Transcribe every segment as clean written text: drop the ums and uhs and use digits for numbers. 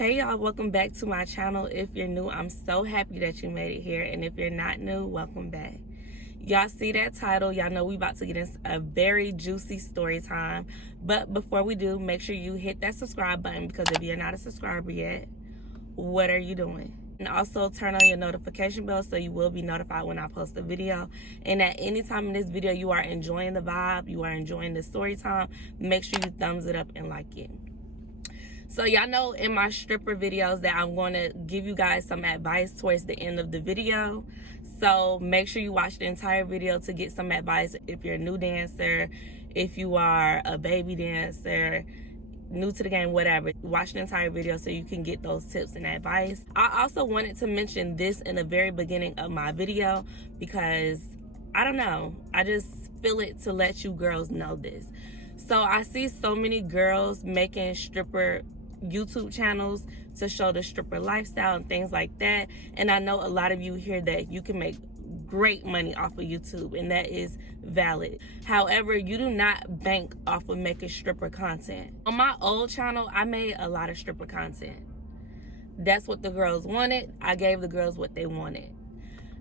Hey y'all, welcome back to my channel. If you're new, I'm so happy that you made it here, and if you're not new, welcome back. Y'all see that title, y'all know we about to get into a very juicy story time. But before we do, make sure you hit that subscribe button, because if you're not a subscriber yet, what are you doing? And also turn on your notification bell so you will be notified when I post a video. And at any time in this video you are enjoying the vibe, you are enjoying the story time, make sure you thumbs it up and like it. So y'all know in my stripper videos that I'm going to give you guys some advice towards the end of the video. So make sure you watch the entire video to get some advice if you're a new dancer, if you are a baby dancer, new to the game, whatever. Watch the entire video so you can get those tips and advice. I also wanted to mention this in the very beginning of my video because, I don't know, I just feel it to let you girls know this. So I see so many girls making stripper YouTube channels to show the stripper lifestyle and things like that, and I know a lot of you hear that you can make great money off of YouTube, and that is valid. However, you do not bank off of making stripper content. On my old channel, I made a lot of stripper content. That's what the girls wanted. I gave the girls what they wanted.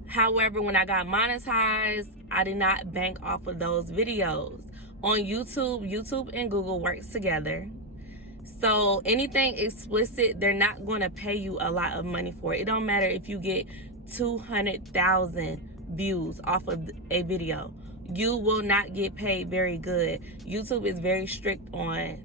However, when I got monetized, I did not bank off of those videos. On YouTube and Google works together. So anything explicit, they're not going to pay you a lot of money for it. It don't matter if you get 200,000 views off of a video. You will not get paid very good. YouTube is very strict on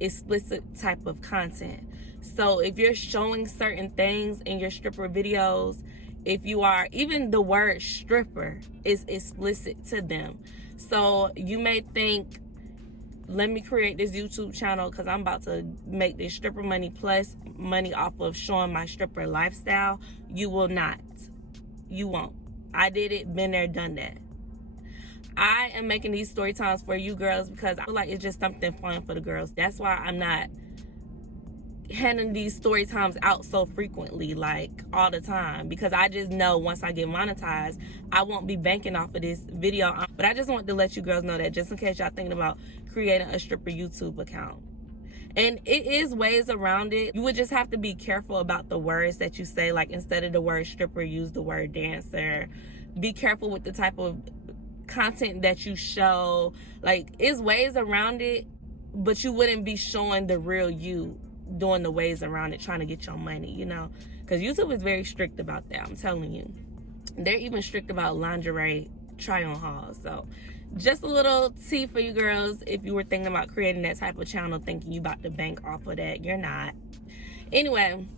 explicit type of content. So if you're showing certain things in your stripper videos, if you are, even the word stripper is explicit to them. So you may think, let me create this YouTube channel because I'm about to make this stripper money plus money off of showing my stripper lifestyle. You will not. You won't. I did it, been there, done that. I am making these story times for you girls because I feel like it's just something fun for the girls. That's why I'm not handing these story times out so frequently, like all the time, because I just know once I get monetized, I won't be banking off of this video. But I just want to let you girls know that, just in case y'all thinking about creating a stripper YouTube account. And it is ways around it. You would just have to be careful about the words that you say. Like, instead of the word stripper, use the word dancer. Be careful with the type of content that you show. Like, it's ways around it, but you wouldn't be showing the real you doing the ways around it, trying to get your money, you know, because YouTube is very strict about that. I'm telling you, they're even strict about lingerie try-on hauls. So just a little tea for you girls, if you were thinking about creating that type of channel thinking you about to bank off of that. You're not. Anyway,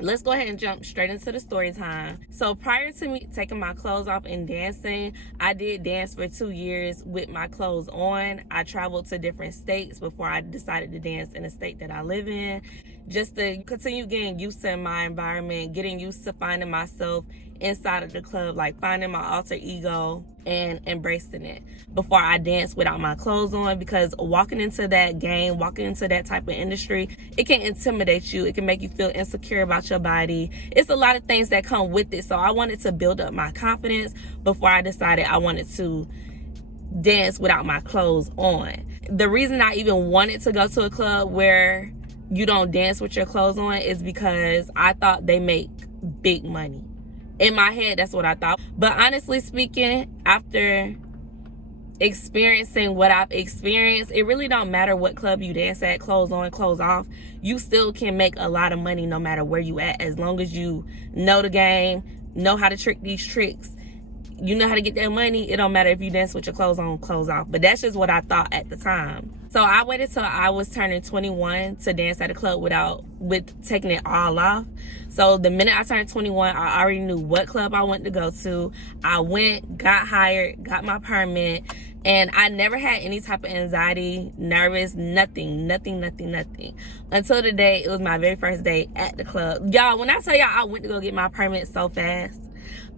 let's go ahead and jump straight into the story time. So prior to me taking my clothes off and dancing, I did dance for 2 years with my clothes on. I traveled to different states before I decided to dance in the state that I live in, just to continue getting used to my environment, getting used to finding myself inside of the club, like finding my alter ego and embracing it before I dance without my clothes on. Because walking into that game, walking into that type of industry, it can intimidate you. It can make you feel insecure about your body. It's a lot of things that come with it. So I wanted to build up my confidence before I decided I wanted to dance without my clothes on. The reason I even wanted to go to a club where you don't dance with your clothes on is because I thought they make big money. In my head, that's what I thought. But honestly speaking, after experiencing what I've experienced, it really don't matter what club you dance at, clothes on, clothes off. You still can make a lot of money no matter where you at, as long as you know the game, know how to trick these tricks. You know how to get that money. It don't matter if you dance with your clothes on, clothes off. But that's just what I thought at the time. So I waited till I was turning 21 to dance at a club with taking it all off. So the minute I turned 21, I already knew what club I wanted to go to. I went, got hired, got my permit, and I never had any type of anxiety, nervous, nothing. Until the day it was my very first day at the club. Y'all, when I tell y'all I went to go get my permit so fast,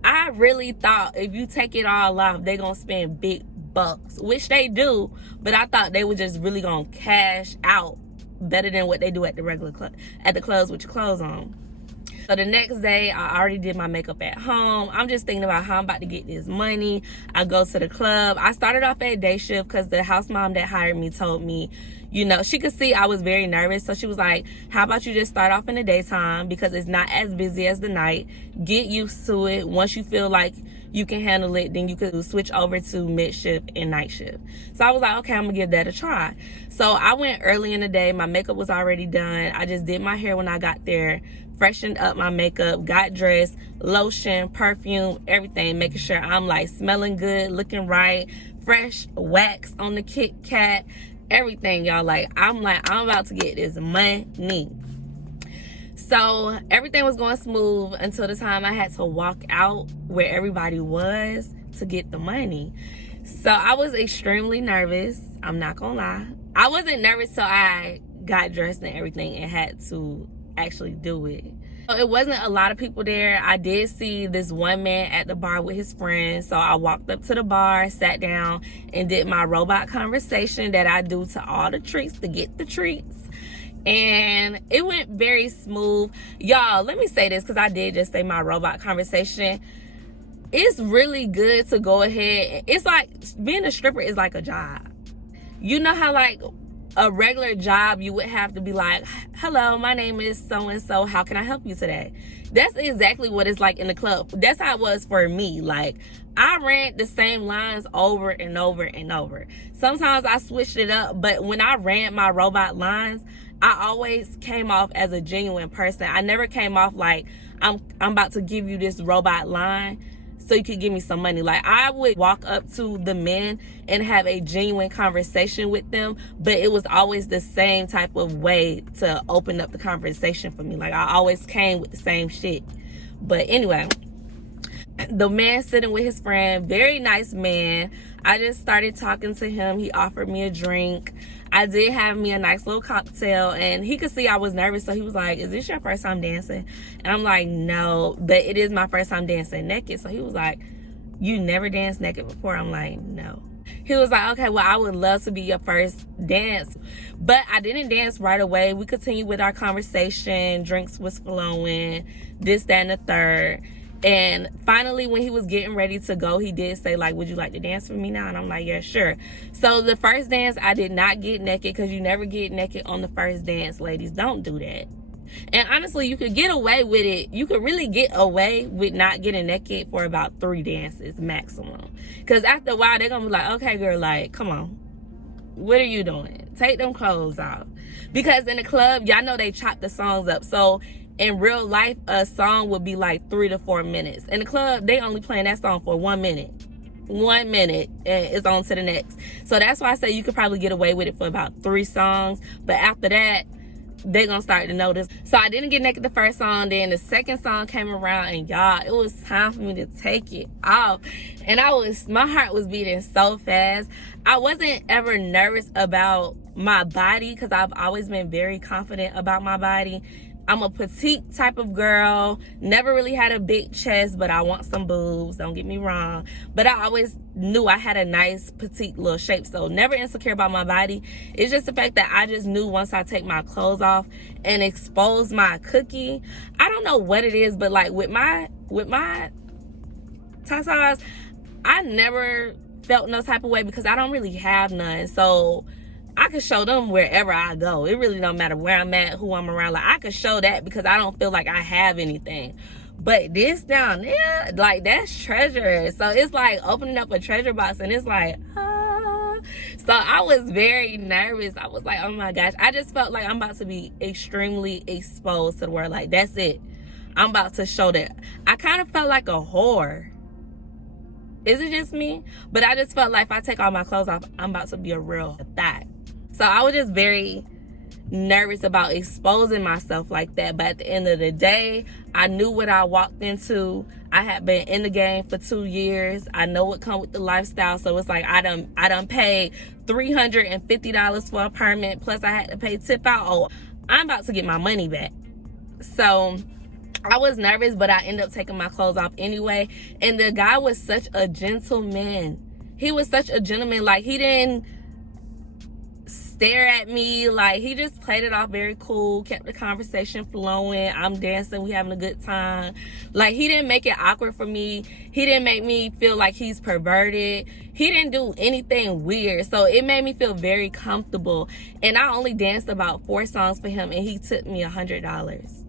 I really thought if you take it all off, they're gonna spend big bucks, which they do, but I thought they were just really gonna cash out better than what they do at the regular club, at the clubs with your clothes on. So the next day, I already did my makeup at home. I'm just thinking about how I'm about to get this money. I go to the club. I started off at day shift because the house mom that hired me told me, You know, she could see I was very nervous. So she was like, how about you just start off in the daytime because it's not as busy as the night. Get used to it. Once you feel like you can handle it, then you could switch over to mid shift and night shift. So I was like, okay, I'm gonna give that a try. So I went early in the day. My makeup was already done. I just did my hair when I got there, freshened up my makeup, got dressed, lotion, perfume, everything, making sure I'm like smelling good, looking right, fresh wax on the Kit Kat, everything, y'all. Like I'm about to get this money. So everything was going smooth until the time I had to walk out where everybody was to get the money. So I was extremely nervous. I'm not gonna lie. I wasn't nervous till I got dressed and everything and had to actually do it. So it wasn't a lot of people there. I did see this one man at the bar with his friends. So I walked up to the bar, sat down, and did my robot conversation that I do to all the treats to get the treats. And it went very smooth. Y'all, let me say this because I did just say my robot conversation. It's really good to go ahead. It's like being a stripper is like a job. You know how like a regular job you would have to be like, hello, my name is so-and-so. How can I help you today? That's exactly what it's like in the club. That's how it was for me. Like I ran the same lines over and over and over. Sometimes I switched it up, but when I ran my robot lines, I always came off as a genuine person. I never came off like I'm about to give you this robot line so you could give me some money. Like I would walk up to the men and have a genuine conversation with them, but it was always the same type of way to open up the conversation for me. Like I always came with the same shit. But anyway, the man sitting with his friend, very nice man. I just started talking to him. He offered me a drink. I did have me a nice little cocktail, and he could see I was nervous, so he was like, is this your first time dancing? And I'm like, no, but it is my first time dancing naked. So he was like, you never danced naked before? I'm like, no. He was like, okay, well, I would love to be your first dance. But I didn't dance right away. We continued with our conversation. Drinks was flowing, this, that, and the third. And finally, when he was getting ready to go, he did say, like, would you like to dance for me now? And I'm like, yeah, sure. So the first dance, I did not get naked because you never get naked on the first dance, ladies. Don't do that. And honestly, you could get away with it. You could really get away with not getting naked for about 3 dances maximum. Because after a while, they're going to be like, okay, girl, like, come on. What are you doing? Take them clothes off. Because in the club, y'all know they chop the songs up. So in real life, a song would be like 3 to 4 minutes. In the club, they only playing that song for 1 minute. 1 minute, and it's on to the next. So that's why I say you could probably get away with it for about 3 songs. But after that, they're gonna start to notice. So I didn't get naked the first song. Then the second song came around, and y'all, it was time for me to take it off. And my heart was beating so fast. I wasn't ever nervous about my body because I've always been very confident about my body. I'm a petite type of girl, never really had a big chest, but I want some boobs, don't get me wrong. But I always knew I had a nice petite little shape, so never insecure about my body. It's just the fact that I just knew once I take my clothes off and expose my cookie, I don't know what it is, but like with my tatas, I never felt no type of way because I don't really have none. So I could show them wherever I go. It really don't matter where I'm at, who I'm around. Like I could show that because I don't feel like I have anything. But this down there, like that's treasure. So it's like opening up a treasure box and it's like, ah. So I was very nervous. I was like, oh my gosh. I just felt like I'm about to be extremely exposed to the world. Like that's it. I'm about to show that. I kind of felt like a whore. Is it just me? But I just felt like if I take all my clothes off, I'm about to be a real thot. So I was just very nervous about exposing myself like that. But at the end of the day, I knew what I walked into. I had been in the game for 2 years. I know what comes with the lifestyle. So it's like I done paid $350 for a permit. Plus I had to pay tip out. Oh, I'm about to get my money back. So I was nervous, but I ended up taking my clothes off anyway. And the guy was such a gentleman. He was such a gentleman. Like he didn't stare at me. Like, he just played it off very cool, kept the conversation flowing. I'm dancing, we having a good time. Like, he didn't make it awkward for me. He didn't make me feel like he's perverted. He didn't do anything weird. So it made me feel very comfortable. And I only danced about 4 songs for him, and he took me $100.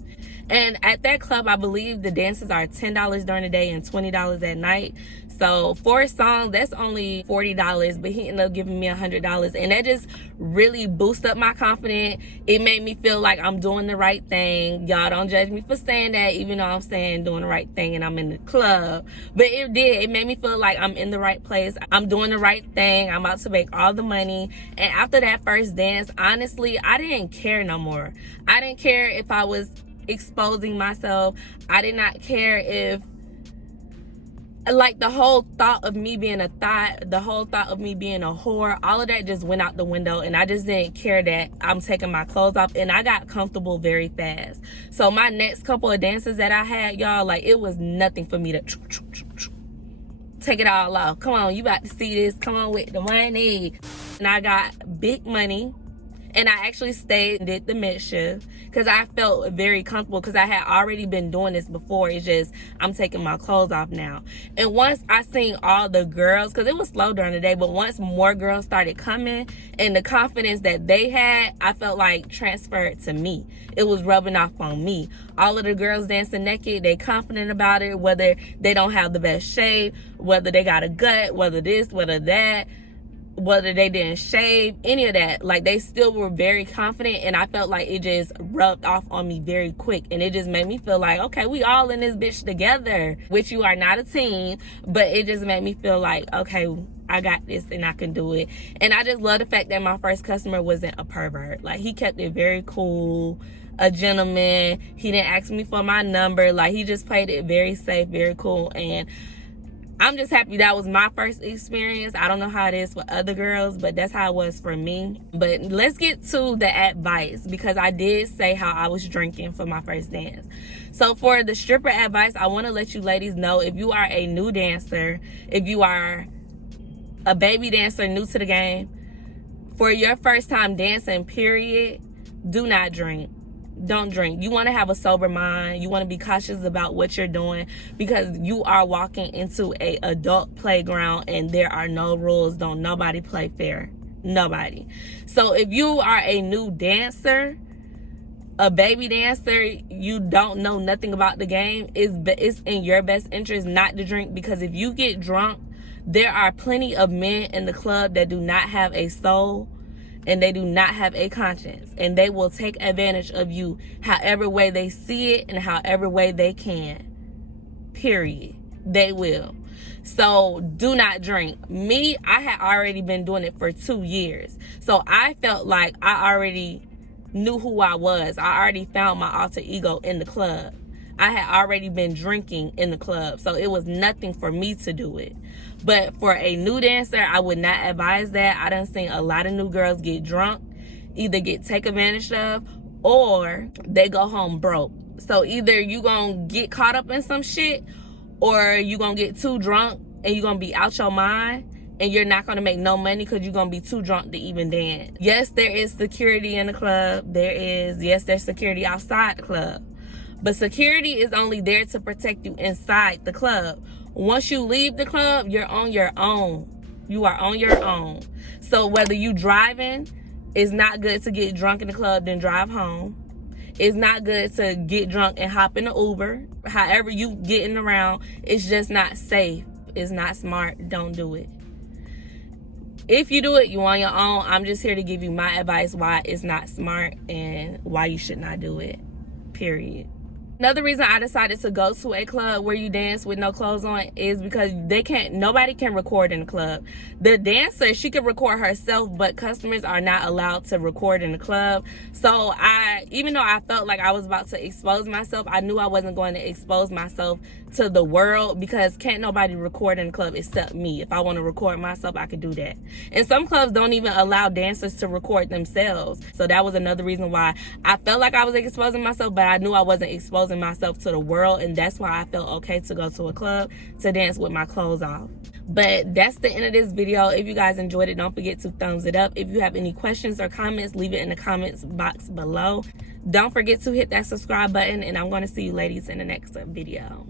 And at that club, I believe the dances are $10 during the day and $20 at night. So for a song, that's only $40, but he ended up giving me $100. And that just really boosted up my confidence. It made me feel like I'm doing the right thing. Y'all don't judge me for saying that, even though I'm saying doing the right thing and I'm in the club. But it did. It made me feel like I'm in the right place. I'm doing the right thing. I'm about to make all the money. And after that first dance, honestly, I didn't care no more. I didn't care if I was exposing myself. I did not care if, like, the whole thought of me being a thot, the whole thought of me being a whore, all of that just went out the window. And I just didn't care that I'm taking my clothes off, and I got comfortable very fast. So my next couple of dances that I had, y'all, like, it was nothing for me to take it all off. Come on, you about to see this. Come on with the money. And I got big money. And I actually stayed and did the mid shift because I felt very comfortable, because I had already been doing this before. It's just I'm taking my clothes off now. And once I seen all the girls, because it was slow during the day, but once more girls started coming and the confidence that they had, I felt like transferred to me. It was rubbing off on me. All of the girls dancing naked, they confident about it, whether they don't have the best shape, whether they got a gut, whether this, whether that, whether they didn't shave, any of that. Like, they still were very confident, and I felt like it just rubbed off on me very quick, and it just made me feel like, okay, we all in this bitch together, which you are not a team, but it just made me feel like, okay, I got this and I can do it. And I just love the fact that my first customer wasn't a pervert. Like, he kept it very cool, a gentleman. He didn't ask me for my number. Like, he just played it very safe, very cool. And I'm just happy that was my first experience. I don't know how it is for other girls, but that's how it was for me. But let's get to the advice, because I did say how I was drinking for my first dance. So for the stripper advice, I want to let you ladies know, if you are a new dancer, if you are a baby dancer new to the game, for your first time dancing, period, do not drink. Don't drink. You want to have a sober mind. You want to be cautious about what you're doing, because you are walking into a adult playground and there are no rules. Don't nobody play fair. Nobody. So if you are a new dancer, a baby dancer, you don't know nothing about the game, it's in your best interest not to drink, because if you get drunk, there are plenty of men in the club that do not have a soul, and they do not have a conscience, and they will take advantage of you however way they see it and however way they can. Period. They will. So do not drink. Me, I had already been doing it for 2 years. So I felt like I already knew who I was. I already found my alter ego in the club. I had already been drinking in the club, so it was nothing for me to do it. But for a new dancer, I would not advise that. I done seen a lot of new girls get drunk, either get taken advantage of, or they go home broke. So either you gonna get caught up in some shit, or you gonna get too drunk and you gonna be out your mind, and you're not gonna make no money because you're gonna be too drunk to even dance. Yes, there is security in the club. Yes, there's security outside the club. But security is only there to protect you inside the club. Once you leave the club, you're on your own. You are on your own. So whether you driving, it's not good to get drunk in the club then drive home. It's not good to get drunk and hop in the Uber. However you getting around, it's just not safe. It's not smart. Don't do it. If you do it, you on your own. I'm just here to give you my advice why it's not smart and why you should not do it. Period. Another reason I decided to go to a club where you dance with no clothes on is because nobody can record in the club. The dancer, she can record herself, but customers are not allowed to record in the club. So even though I felt like I was about to expose myself, I knew I wasn't going to expose myself to the world, because can't nobody record in the club except me. If I want to record myself, I could do that. And some clubs don't even allow dancers to record themselves. So that was another reason why I felt like I was exposing myself, but I knew I wasn't exposing exposing myself to the world, and that's why I felt okay to go to a club to dance with my clothes off. But that's the end of this video. If you guys enjoyed it, don't forget to thumbs it up. If you have any questions or comments, leave it in the comments box below. Don't forget to hit that subscribe button, and I'm going to see you ladies in the next video.